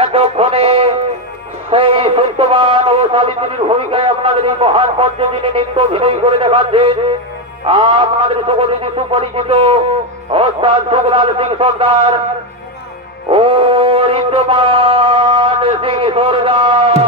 এতক্ষণে সেই সত্যবান ও সাবিত্রীর ভূমিকায় আপনাদের এই মহান মঞ্চে যিনি নৃত্য অভিনয় করে দেখাচ্ছেন আপনাদের সকলের সুপরিচিত ওস্তাদ সুখলাল সিং সর্দার ও রিদ্যমান সিং সর্দার।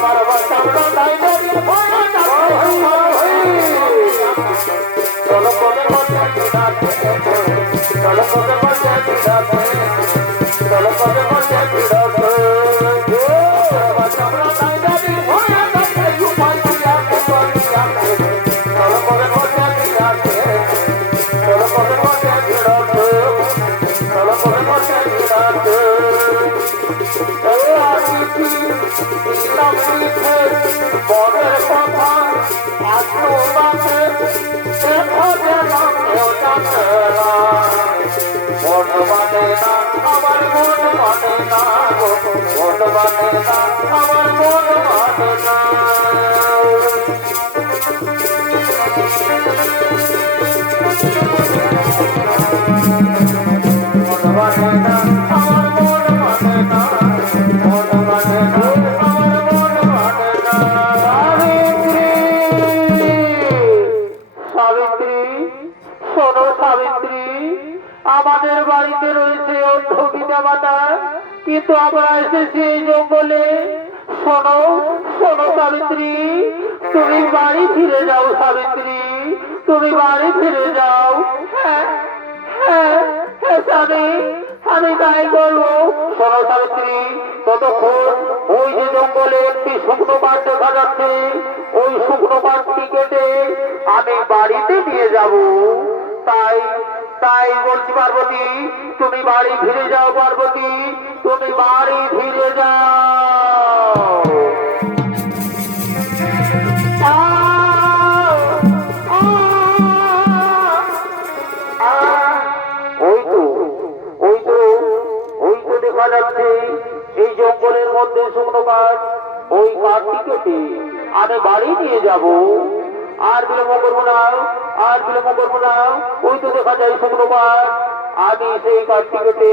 আমার বাচ্চাগুলো তাই দেরি হয়ে চলো পদে পদে বিড়াতে চলো পদে পদে বিড়াতে চলো পদে পদে বিড়াতে বাচ্চাগুলো তাই দেরি হয়ে উপায় বিড়াতে চলো পদে পদে বিড়াতে চলো পদে পদে বিড়াতে চলো পদে পদে বিড়াতে বনের কথা আত্মবাদে দেখো যেন কেউ জানে না মন মানে না আমার মন মানে না মন মানে না আমার মন মানে না মন মানে না আমার মন মানে না মন মানে না আমাদের বাড়িতে রয়েছে অন্ধবিদ্যা মাতা কিন্তু আমরা এসেছি এই জঙ্গলে শোনো শোনো সাবিত্রী তুমি বাড়ি ফিরে যাও সাবিত্রী তুমি বাড়ি ফিরে যাও হ্যাঁ হ্যাঁ হ্যাঁ স্বামী আমি তাই বলবো শোনো সাবিত্রী ততক্ষণ ওই যে জঙ্গলে একটি শুকনো কাঠ দেখা যাচ্ছে ওই শুকনো কাঠটি কেটে আমি বাড়িতে নিয়ে যাব তাই তাই বলছি পার্বতী তুমি বাড়ি ফিরে যাও পার্বতী তুমি বাড়ি ফিরে যাও ওই তো ওই তো ওই তো দেখা যাচ্ছে এই জঙ্গলের মধ্যে শুকনো কাঠ ওই কাঠটি কেটে আমি বাড়ি নিয়ে যাব আর বিলম্ব করবো না আর বিলম্ব করবো না ওই তো দেখা যায় শুকনো কাঠ আমি সেই কাঠটি কেটে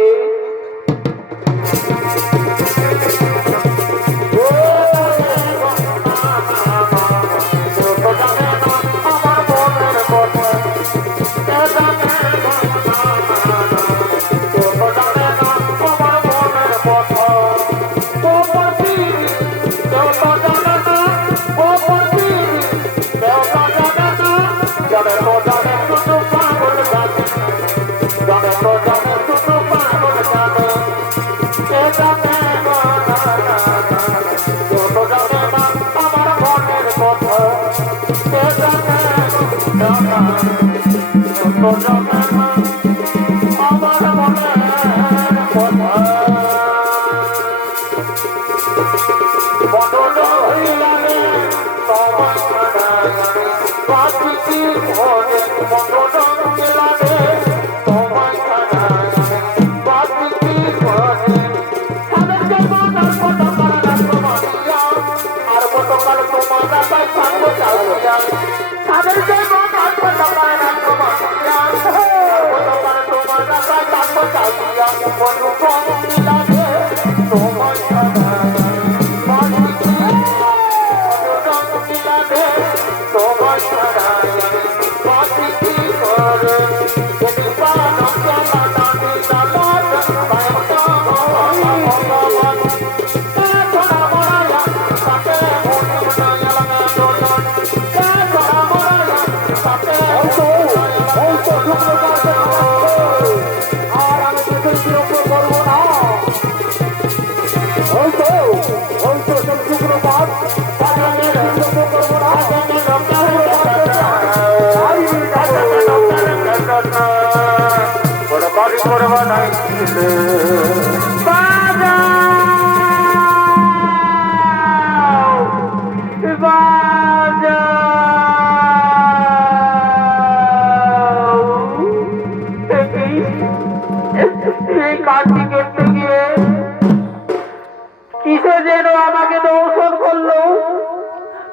কিসে যেন আমাকে দংশন করলো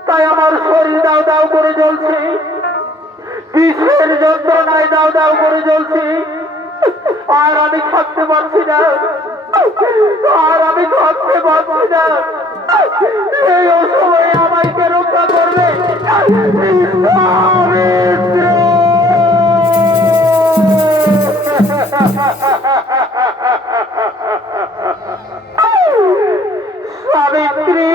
তাই আমার শরীর দাও দাও করে জ্বলছে বিষের যন্ত্রণায় দাও দাও করে জ্বলছে আর আমি থাকতে পারছি না আর আমি থাকতে পারছি না এই অসময়ে আমাকে রক্ষা করবে সাবিত্রী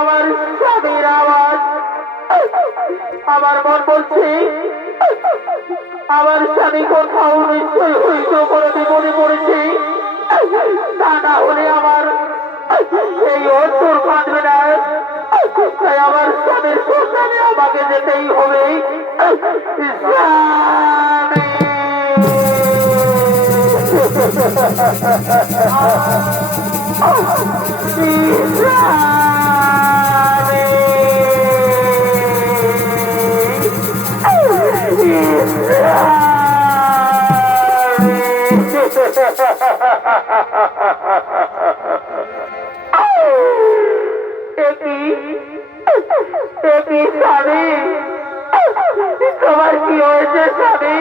আমার স্বামীর আওয়াজ। আমার মন বলছে আমার স্বামী কোথাও নিশ্চয় হইতে করে বিপদে পড়েছে, তা না হলে আমার এই অন্তর কাঁদবে না। তাই আমার স্বামীর সন্ধানে আমাকে যেতেই হবে। তোমার কি হয়েছে স্বামী?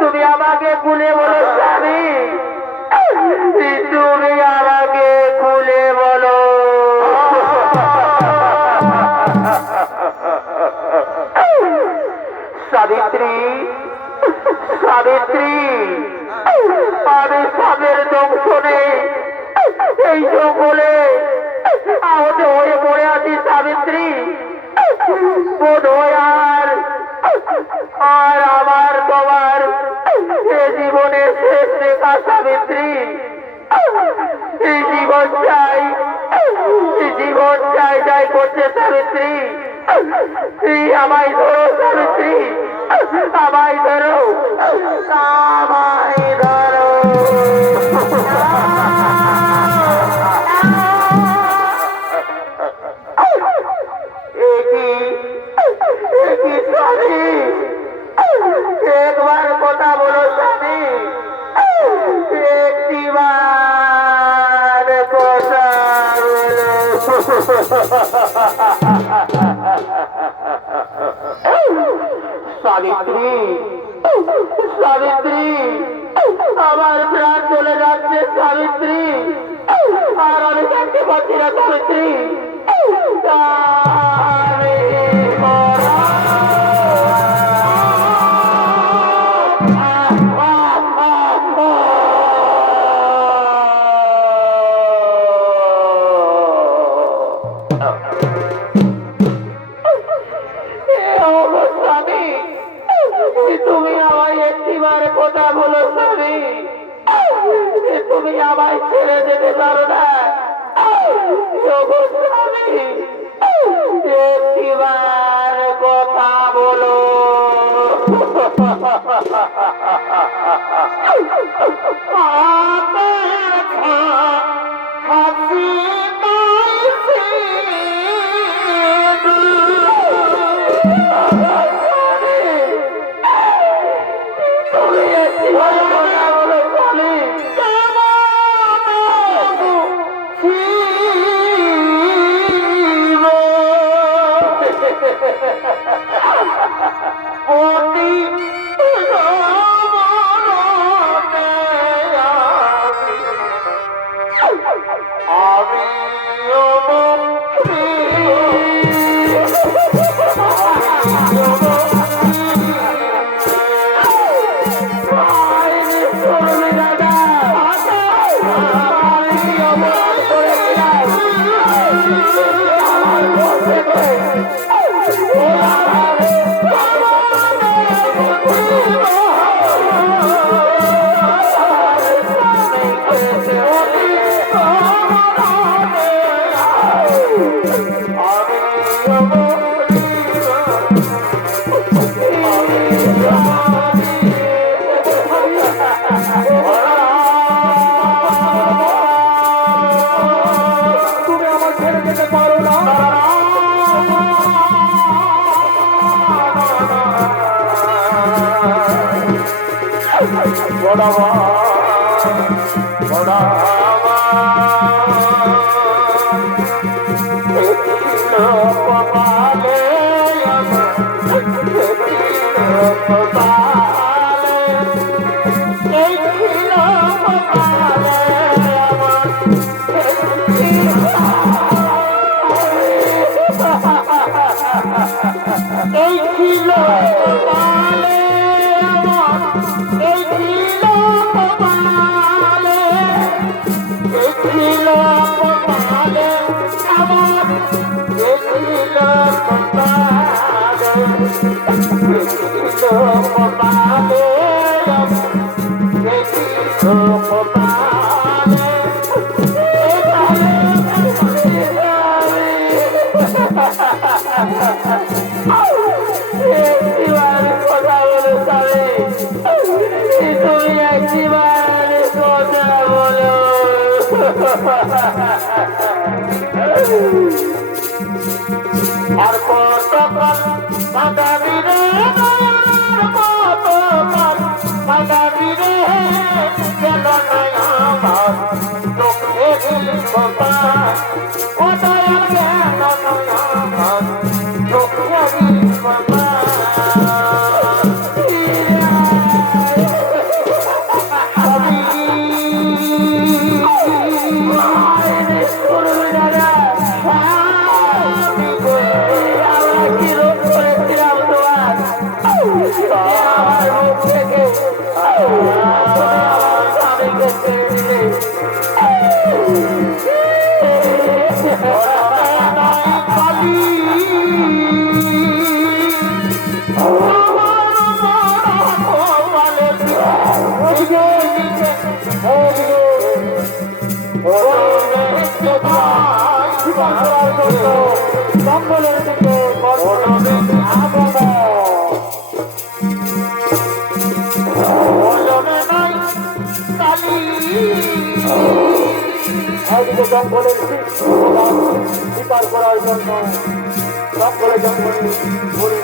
তুমি আমাকে খুলে বলো স্বামী, তুমি আমাকে খুলে বলো। সাবিত্রী, সাবিত্রী, আমি সাবের দংশনে এই জঙ্গলে আহত হয়ে পড়ে আছি সাবিত্রী। বোধ হয় আর আমার তোমার এ জীবনের শেষ রেখা সাবিত্রী। এই জীবন চাই, জীবন চাই চাই করছে সাবিত্রী। আমায় ধরো সাবিত্রী, আমায় ধরো, আমায় ধরো। একবার কথা বলো স্বামী, একটিবার কথা বলো। সাবিত্রী, সাবিত্রী, আমার প্রাণ চলে যাচ্ছে সাবিত্রী, আর আমি থাকতে পারছি না সাবিত্রী। তুমি আমায় একটিবার কথা বলো স্বামী, তুমি আমায় ছেড়ে যেতে পারো না স্বামী, একটিবার কথা বলো। এই ছিল একটিবার কথা বলো তবে তুমি একটিবার কথা বলো। আর কতক্ষণ মাতাবি রে কতক্ষণ মাতাবি রে গেল আমার চোখে কথা ও দয়াল গেল আমার চোখে কথা। জঙ্গলের শিকার করার জন্য জঙ্গলে জঙ্গলে ঘুরে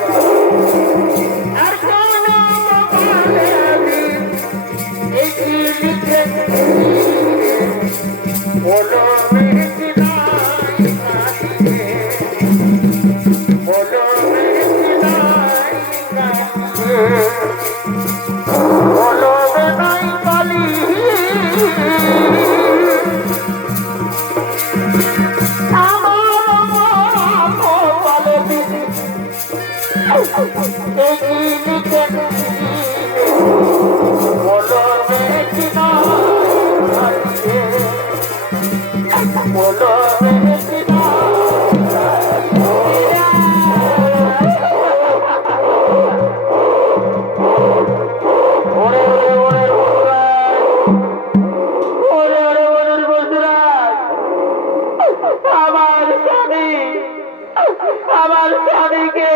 আমার স্বামীকে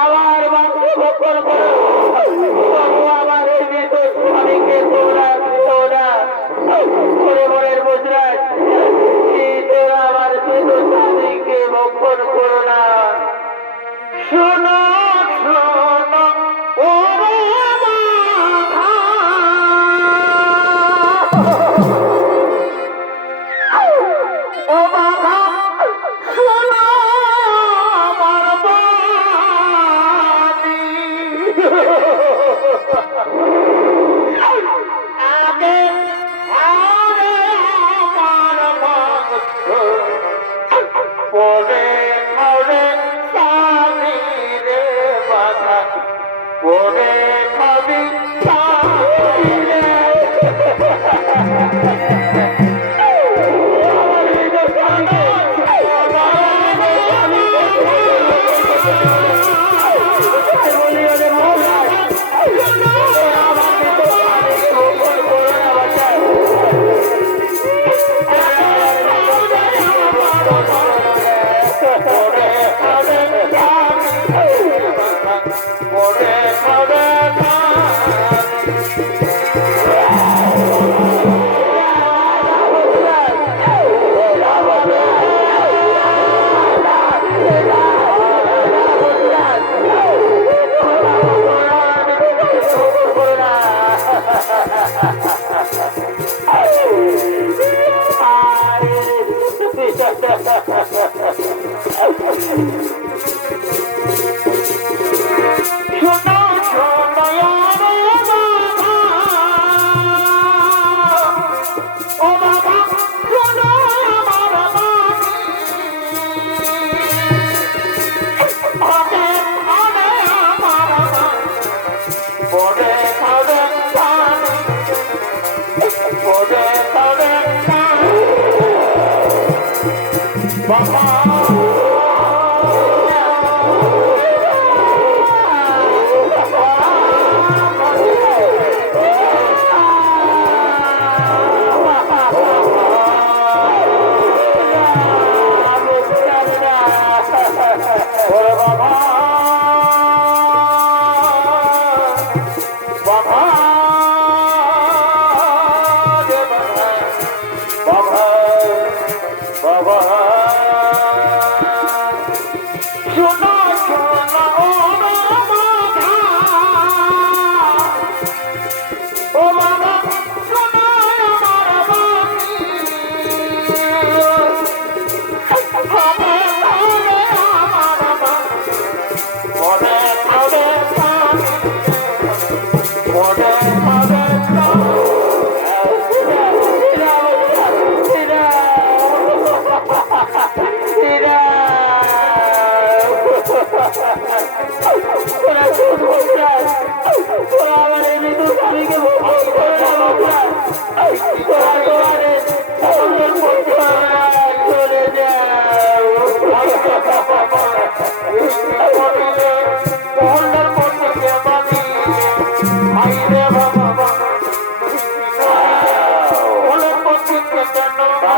আমার বংশ ভক্ষণ করো, আমার এই মৃত স্বামীকে তোরা মনের বুঝরাজ তোরা আমার মৃত স্বামীকে ভক্ষণ করো না। শোনো শোনো ও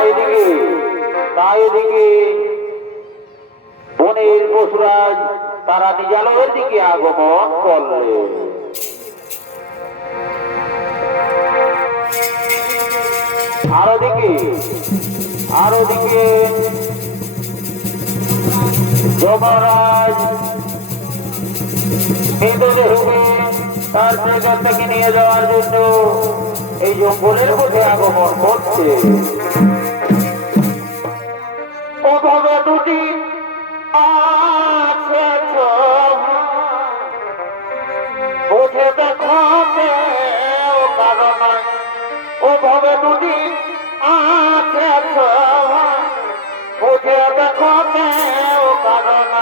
এদিকে বনের পশুরাজ তারা নিজালয়ের দিকে আগমন করলে। আর ওদিকে যমরাজ মৃতদেহকে তার জায়গাটাকে নিয়ে যাওয়ার জন্য এই জঙ্গলের মধ্যে আগমন করছে। ওভাবে দুটি আছে বুঝে দেখো কারণ ওভাবে দুটি আছে বুঝে দেখো কারণ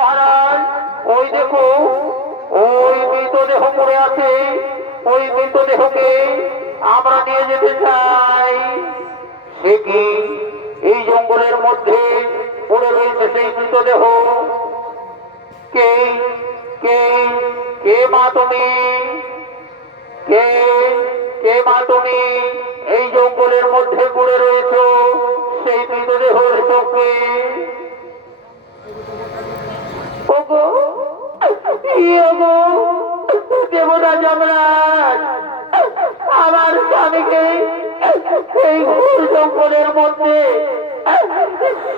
মহারাজ ওই দেখো ওই মৃতদেহ পড়ে আছে, ওই মৃতদেহকে আমরা নিয়ে যেতে চাই। সে কি এই জঙ্গলের মধ্যে পড়ে রয়েছে সেই মৃতদেহ? কে কে কে মা তুমি? কে কে মা তুমি এই জঙ্গলের মধ্যে পড়ে রয়েছ? সেই মৃতদেহের চোখে দেবতা যমরাজ আমার স্বামীকে এই ঘোর জঙ্গলের মধ্যে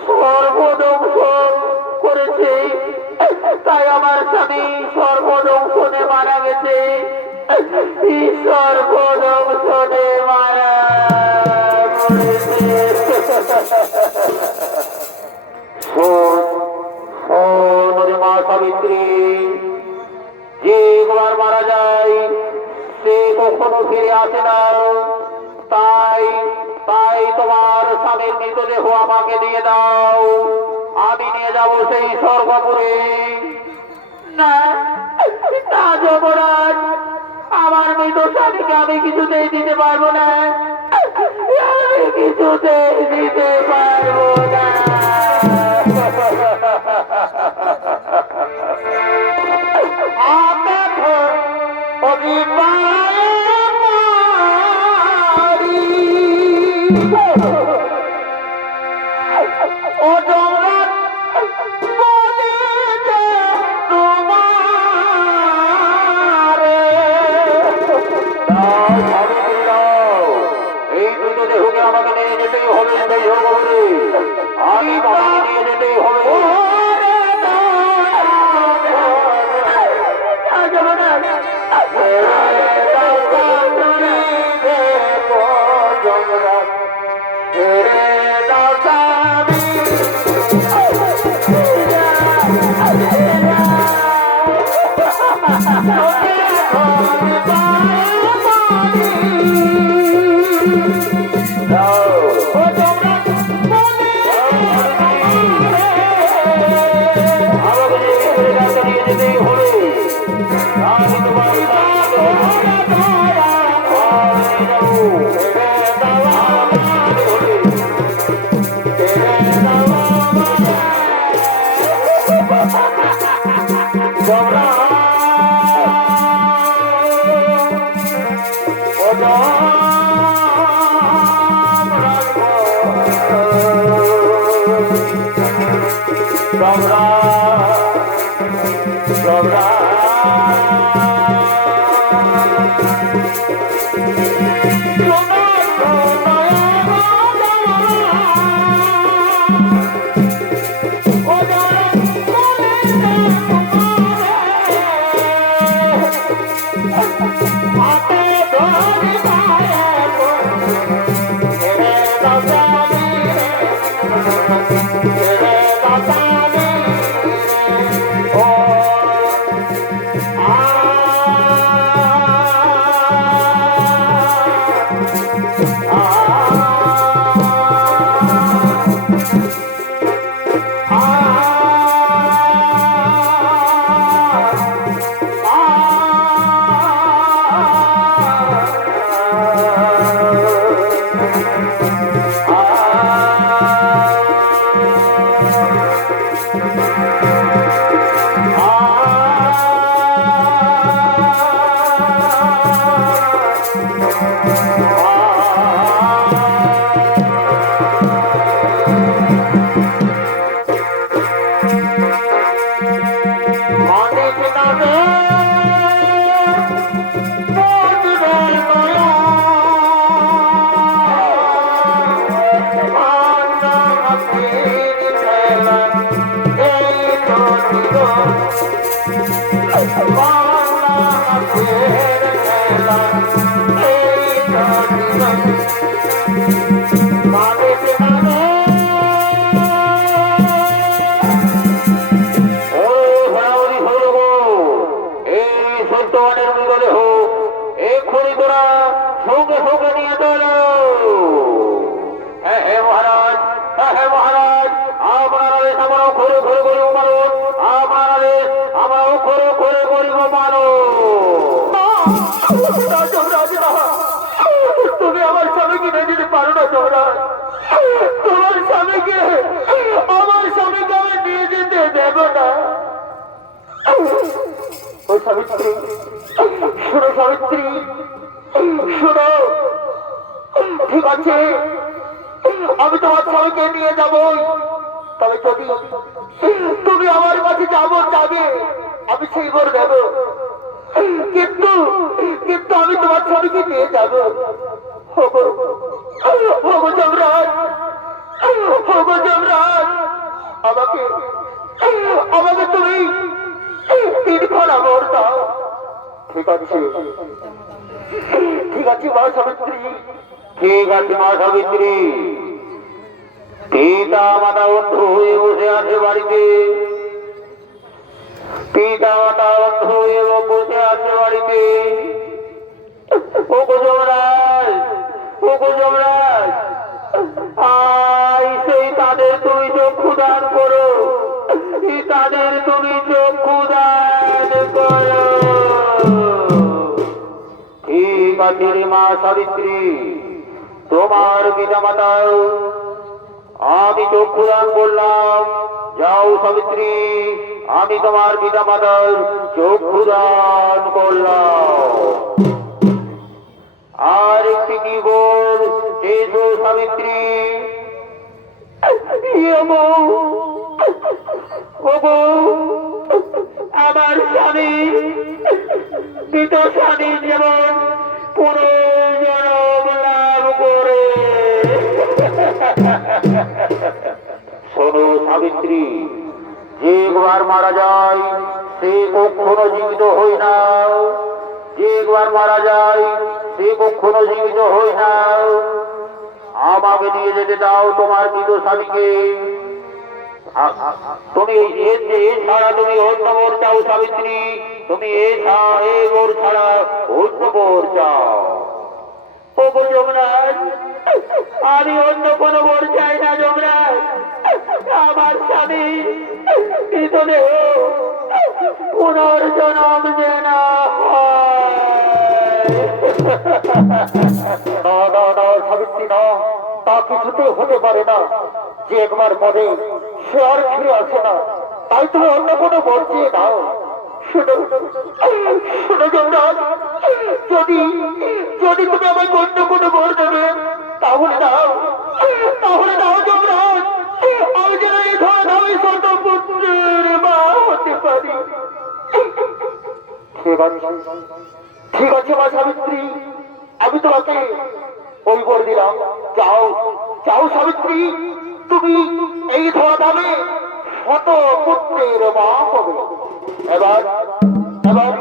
সর্বদংশন করেছে, তাই আমার স্বামী সর্বদংশনে মারা গেছে। সর্বদংশনে মারা গেছে। মা সাবিত্রী, যে একবার মারা যায় সে কখনো ফিরে আসে না, তাই তাই তোমার স্বামীর মৃতদেহ আমাকে দিয়ে দাও, আমি নিয়ে যাবো সেই স্বর্গপুরে। না না যমরাজ, আমার মৃত স্বামীকে আমি কিছুতেই দিতে পারবো না, আমি কিছুতেই দিতে পারবো না। এই মৃতদেহকে আমাকে নিয়ে যেতেই হবে, আমি নিয়ে যেতেই হবে। যমরাজ, তোমার স্বামীকে আমার স্বামীকে আমি নিয়ে যেতে দেব না। ও সাবিত্রী, শোনো সাবিত্রী, শোনো, ঠিক আছে আমি তোমার স্বামীকে নিয়ে যাবই, তবে যদি তুমি আমার কাছে যাবো যাবে আমি সেই বর দেব, কিন্তু কিন্তু আমি তোমার স্বামীকে নিয়ে যাবো। হবো যমরাজ, হবো যমরাজ, আমাকে আমাকে তুমি 3 খানা বর দাও। ঠিক আছে, ঠিক আছে মা সাবিত্রী, ঠিক আছে মা সাবিত্রী। পিতা মাতা অন্ধ হয়ে বসে আছে বাড়িতে, পিতা মাতা অন্ধ হয়ে বসে আছে বাড়িতে। ওগো যমরাজ, ওগো যমরাজ, সেই তাদের তুমি চক্ষু দান করো, তাদের তুমি চক্ষু দান করো। ঠিক আছে রে মা সাবিত্রী, তোমার পিতা মাতাও আমি চক্ষু দান করলাম। যাও সাবিত্রী, আমি তোমার পিতা মাতার চক্ষু দান করলাম। আর একটি কি বল, এসো সাবিত্রী। আমার স্বামী মৃত স্বামী যেমন পুনর্জন্ম লাভ করে। শোনো সাবিত্রী, যে একবার মারা যায় সে কখনো জীবিত হয় না, যে একবার মারা যায় সে কখনো জীবিত হয় না। আমাকে নিয়ে যেতে দাও তোমার মৃত স্বামীকে। তুমি ছাড়া তুমি অন্য বর চাও সাবিত্রী, তুমি এই বর ছাড়া অন্য বর চাও। ওগো যমরাজ, আমি অন্য কোনো বর চাই না যমরাজ, আমার স্বামী মৃতদেহ পুনর্জন্ম যেন সাবিত্রী না, তা কিছুতে হতে পারে না। যে একবার মরে সে আর ফিরে আসে না, তাই তুমি অন্য কোনো বর চেয়ে দাও। শোনো যমরাজ, যদি যদি তুমি আমাকে অন্য কোনো বর দেবে তাহলে দাও, তাহলে দাও যমরাজ, আমি যেন এই ধরাধামে শত পুত্রের মা হতে পারি। ঠিক আছে মা সাবিত্রী, আমি তোমাকে ওই বর দিলাম। যাও যাও সাবিত্রী, তুমি এই ধরাধামে শত পুত্রের মা হবে। এবার এবার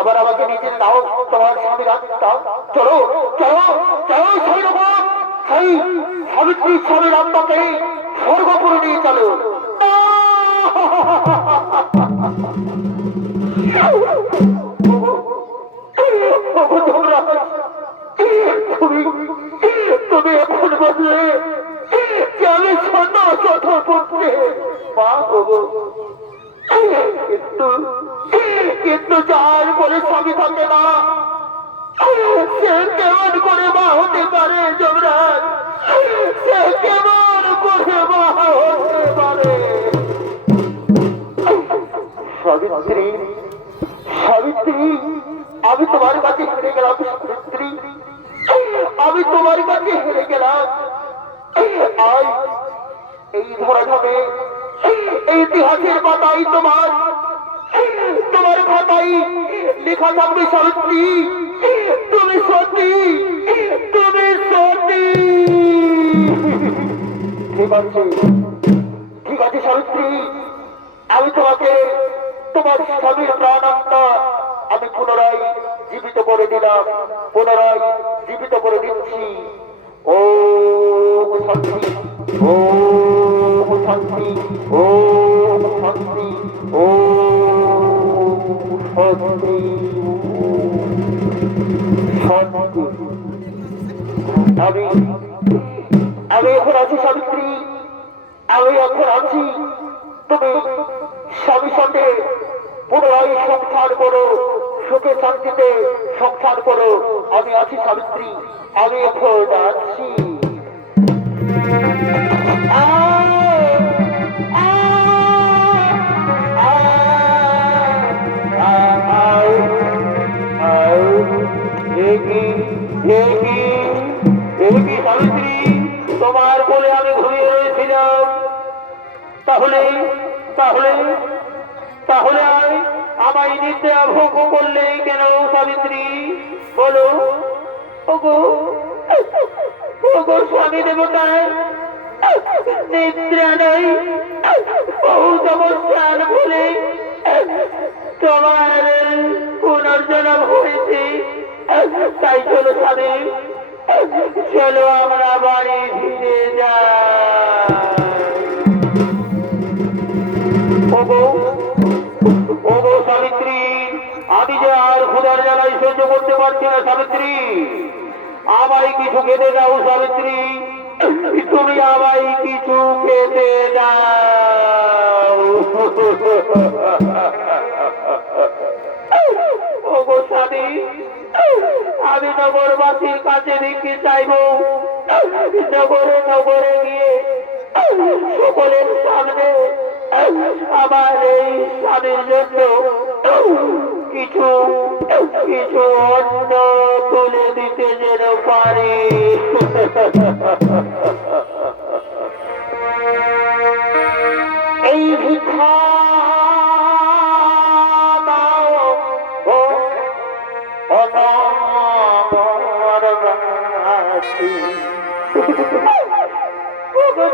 আবার আমাকে নিজে দাও তোমার স্বামীর আত্মা। চলো চলো চলো, সেই রকম সেই সাবিত্রীর স্বামীর আত্মাকে স্বর্গপুরে নিয়ে চলো। তুমি এখন বললে যে আমি শত শত পুত্রে মা হব, কিন্তু যার পরে স্বামী থাকে না সে কেমন করে মা হতে পারে যমরাজ, সে কেমন করে মা হতে পারে। সাবিত্রী, সাবিত্রী, আমি তোমার কাছে হেরে গেলাম সাবিত্রী, আমি তোমার কাছে হেরে গেলাম। আজ এই ধরাধামে এই ইতিহাসের পাতাই তোমার তোমার খাতাই লেখা থাকবে সাবিত্রী, তুমি সতী, তুমি সতী। ঠিক আছে, ঠিক আছে সাবিত্রী, আমি তোমাকে তোমার স্বামীর প্রাণ আত্মা আমি পুনরায় জীবিত করে দিলাম, পুনরায় জীবিত করে দিচ্ছি। ও শান্তি, ও শান্তি, ও শান্তি, ও শান্তি, শান্তি। আমি এখন আছি সাবিত্রী, আমি এখন আছি। তুমি স্বামী সঙ্গে পুনরায় সংসার করো, সুখে শান্তিতে সংসার করো। আমি আছি সাবিত্রী, আমি এখন আছি। তাহলে তাহলে আমায় নিতে ভোগ করলে কেন সাবিত্রী? বলো। ওগো ওগো স্বামী দেবতায় নিদ্রা নেই, বহুত অবস্থান বলে তোমার পুনর্জন্ম হয়েছে। তাই চলো স্বামী, চলো আমরা বাড়ি ফিরে যাই। ওগো ওগো সাবিত্রী, আমি যে আর ক্ষুধার জ্বালাই সহ্য করতে পারছি না সাবিত্রী, আমায় কিছু খেতে দাও সাবিত্রী, তুমি আমায় কিছু খেতে দাও। ওগো স্বামী, আমি নগরবাসীর কাছে ভিক্ষে চাইব। নগরে নগরে গিয়ে সকলের সামনে আমার এই স্বামীর জন্য কিছু কিছু অন্ন তুলে দিতে যেন পারি। এই ভিক্ষা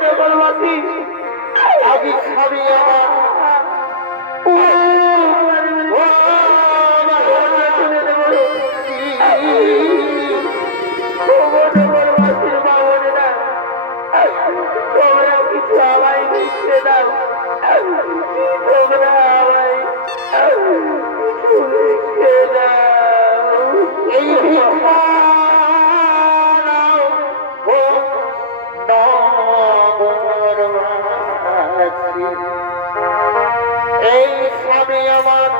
জগন্নাথী আগে খাবি তোমরা কিছু আমায় দিতে দাও, তোমরা আমায় কিছু দিতে দাও। এই ভিক্ষা এই স্বামী আমার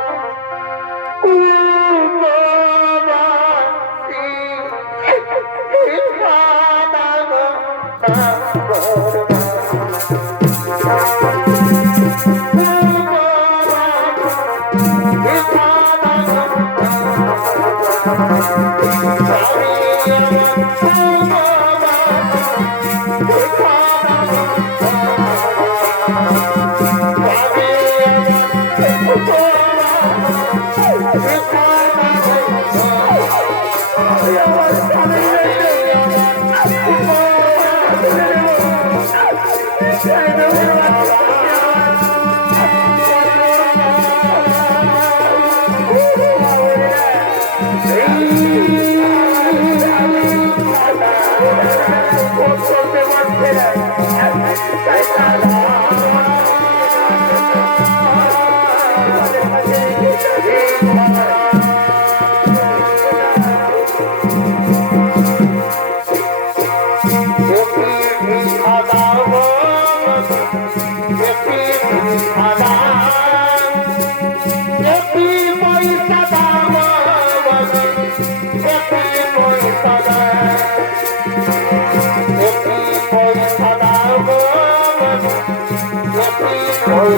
Oh,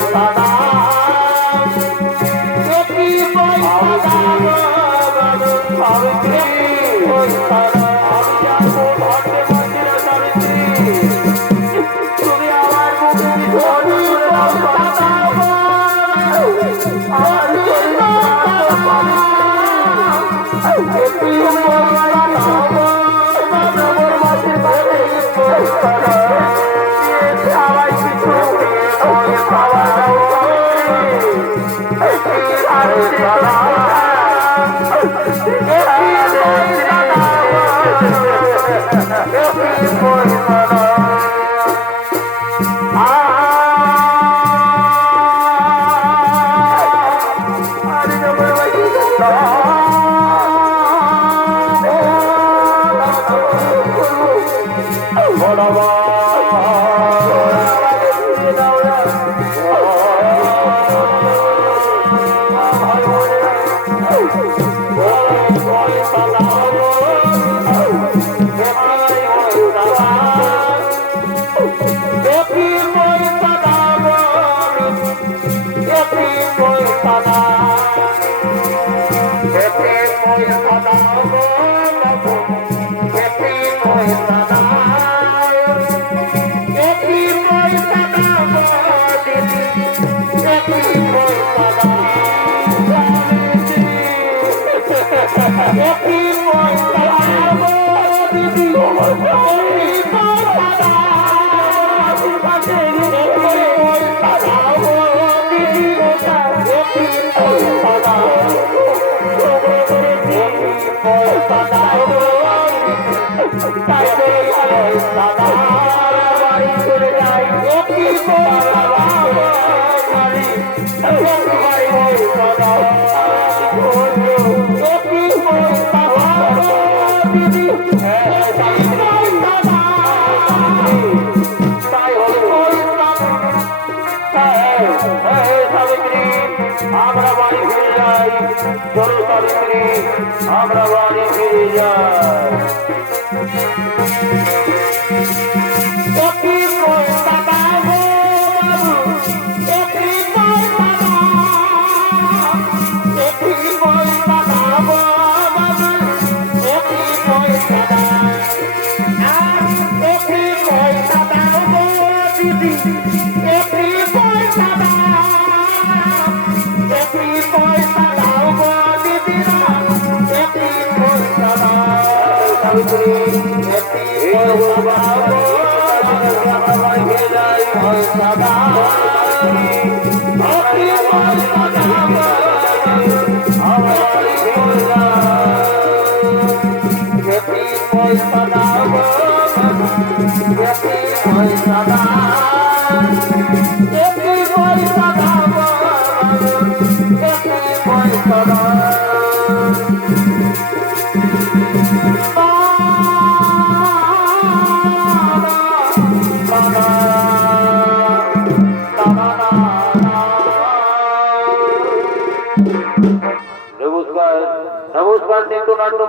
একটি পয়সা দাও দিদি একটি পয়সা দাও পয়সা দাও দিদি একটি পয়সা দাও পয়সা দাও তাকে পয়সা দাও বাড়ি চলে যাই একটি পয়সা দাও বাড়ি পয়সা দাও একটি পয়সা দাও দিদি আমরা বাড়ি ফিরে যাই চলো সাবিত্রী আমরা বাড়ি ফিরে যাই একটি পয়সা দাও বাবু একটি পয়সা দাও একটি পয়সা দাও বাবু একটি পয়সা দাও একটি পয়সা দাও দিদি একটি পয়সা দাও একটি পয়সা দাও দিদি একটি পয়সা দাও সাবিত্রী একটি পয়সা দাও আমরা বাড়ি ফিরে যাই পয়সা দাও একটি পয়সা দাও আমরা বাড়ি ফিরে যাই একটি পয়সা দাও একটি পয়সা দাও একটি পয়সা দাও একটি পয়সা দাও নমস্কার নমস্কার চিত্রনাট্য